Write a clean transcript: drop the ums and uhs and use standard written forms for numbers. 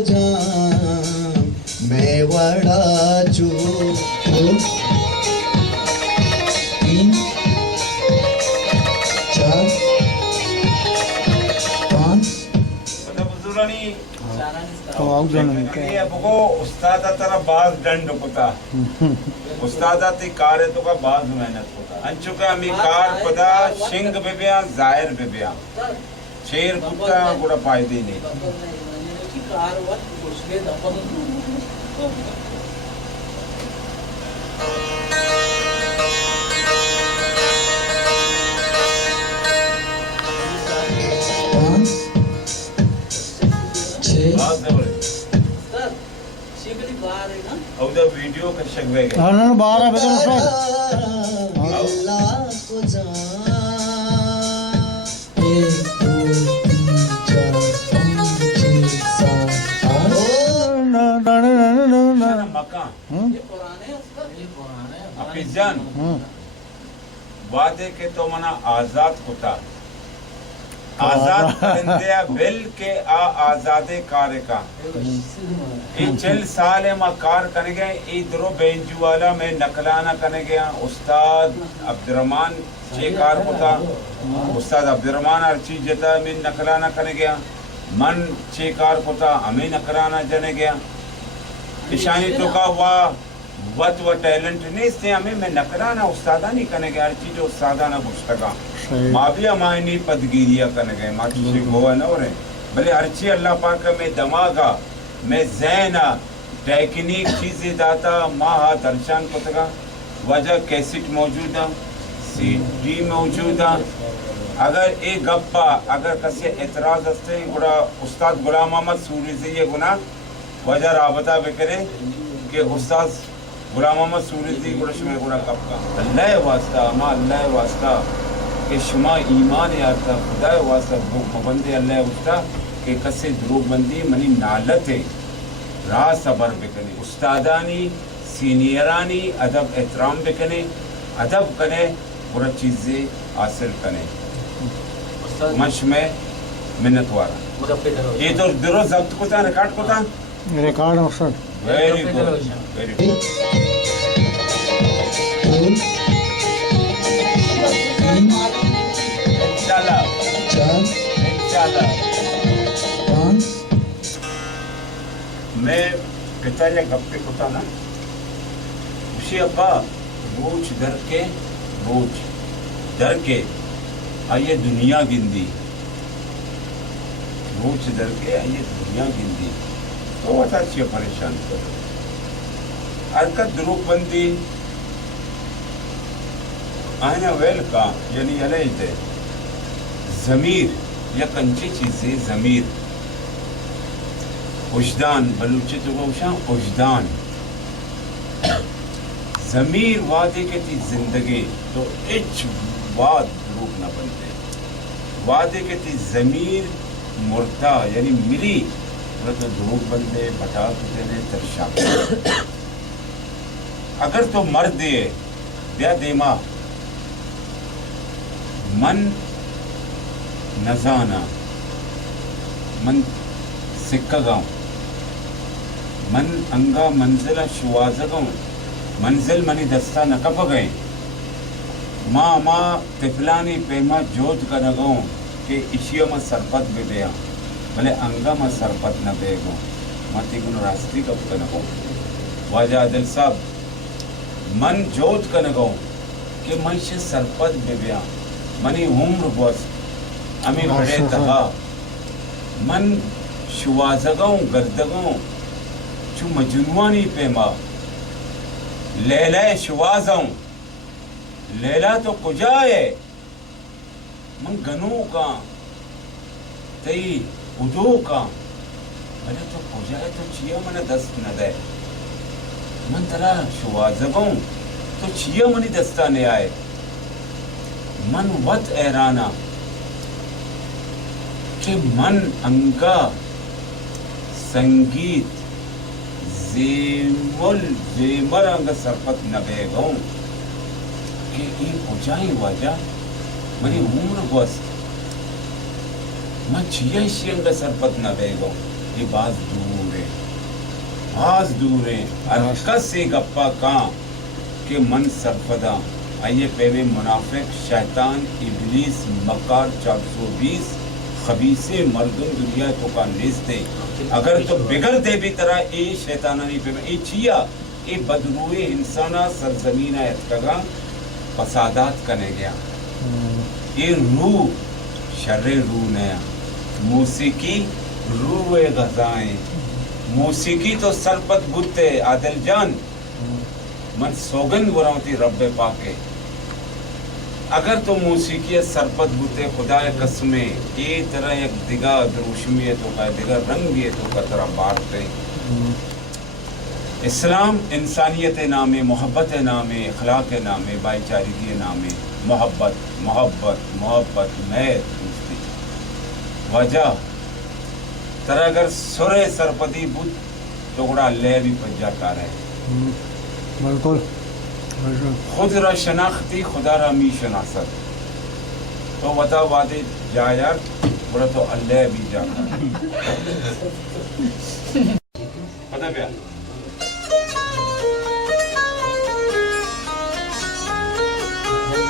जान मैं वड़ा चू तीन चार पाँच उस्तादा तरह बाज दंड होता उस्तादा ती कार तो का बाज मेहनत होता अंचुका मी कार पदा शिंग बेबिया जाहिर बेबिया शेर कुत्ता गुड़ा फायदे नहीं पाँच छः अब जब वीडियो कर सकवे गए हाँ 12 बजे उस्ताद अल्लाह को जान एक दो तीन चार पाँच छः सात आठ मकान अफिजान वादे के तो मना आजाद होता आजाद बंदिया बिल के आजादे कार्य का चल साल मा कार करने गए इधरो बेंजू वाला में नकलाना करने गया उस्ताद अब्दुर्रहमान कार होता उस्ताद अब्दुर्रहमान हर चीज जता में नकलाना करने गया मन कार होता हमें नकलाना जने गया ईशानी तो का वाह वत व टैलेंट नहीं से हमें मैं नकराना उस्तादा नहीं करने गया हर चीज उस्तादा ना गुस्तगा माँ भी हमारे नहीं पदगिरिया करने गए माँ चीज गोवा न हो रहे भले हर चीज अल्लाह पाक में दमागा में जैना टेक्निक चीजें दाता माँ दर्शन पतगा वजह कैसेट मौजूद है सीडी मौजूद है अगर एक गप्पा अगर कसे एतराज हस्ते गुड़ा उस्ताद गुलाम मोहम्मद सूरी से ये गुना वजह राबता बेकरे कि उस्ताद गुलाम मोहम्मद सूरी दी गुड़ा शुमे गुड़ा कपका अल्लाह वास्ता माँ अल्लाह वास्ता कि शुमा ईमान यारता खुदा वास्ता भूख मबंदे अल्लाह उस्ता कि कसे द्रोग बंदी मनी नालत है राह सबर बेकने उस्तादानी सीनियरानी अदब एहतराम बेकने अदब कने बुरा चीजें हासिल कने मंच में मिन्नत वाला ये तो दिरो जब्त को था रिकॉर्ड को था रिकॉर्ड उस्ताद वेरी गुड वेरी गुड इंशाल्लाह चार इंशाल्लाह पाँच मैं पिताले गप्पे होता ना उसी अब्बा रोज डर के आइए दुनिया गिंदी रोज डर के आइए दुनिया गिंदी तो बता अच्छी परेशान कर हरकत द्रोगबंदी आयना वेल का यानी अलग जमीर या कंची चीजें जमीर उजदान बलूची तो उजदान जमीर वादे के थी जिंदगी तो इच वाद रूप न बनते वादे के थी जमीर मुर्दा यानी मिली तो धूप बंदे बटा देने तरशा अगर तो मर दे या देमा मन नजाना मन सिक्का गाँव मन अंगा मंजिला शुआजा गाँव मंजिल मनी दस्ता नकप गए माँ माँ तिफलानी पेमा जोत का नगो के इशियो में सरपत भी दिया भले अंगा में सरपत न बेगो मती गुन रास्ती कब का नगो वाजा दिल साहब मन जोत का नगो के मन से सरपत भी दिया मनी उम्र बस अमी बड़े तहा मन शुआजगों गर्दगों चु मजनुआनी पेमा लैला शुआजों लैला तो कुजाए मन गनू का तई उदो का भले तो कुजाए तो चिया मन दस्त न दे मन तरा शुआजगों तो चिया मनी दस्ता ने आए मन वत ऐराना के मन अंगा संगीत जेमर अंग सरपत न बेगों के ई पुजाई वाजा मनी उम्र वस्त मन छिया अंग सरपत न बेगों ये बात दूर باز دور ہیں حرکت سے گپا کاں کہ من سرفدا آئیے پہلے منافق شیطان ابلیس مکار 420 خبیثے مردم دنیا تو کا نیستے اگر تو بگڑ دے بھی طرح ای شیطانہ نہیں پہ ای چیا ای بدروئے انسانہ سرزمینہ اتکگا فسادات کنے گیا ای روح شر روح نیا موسیقی روح غذائیں موسیقی تو سرپت بھتے عادل جان من سوگند براؤتی رب پاکے اگر تو موسیقی سرپت بھتے خدا قسمیں ای طرح ایک دگا دروشمیتوں کا دگا رنگیتوں کا طرح بارتے اسلام انسانیت نامے محبت نامے اخلاق نامے بھائی چارگی نامے محبت محبت محبت میں وجہ طرح اگر سرے سرپتی بود تو گڑا لے بھی پجا کار ہے بالکل خود را شناختی خدا را می شناست تو وطا وادی جایا بڑا تو اللہ بھی جا کر پتہ پیا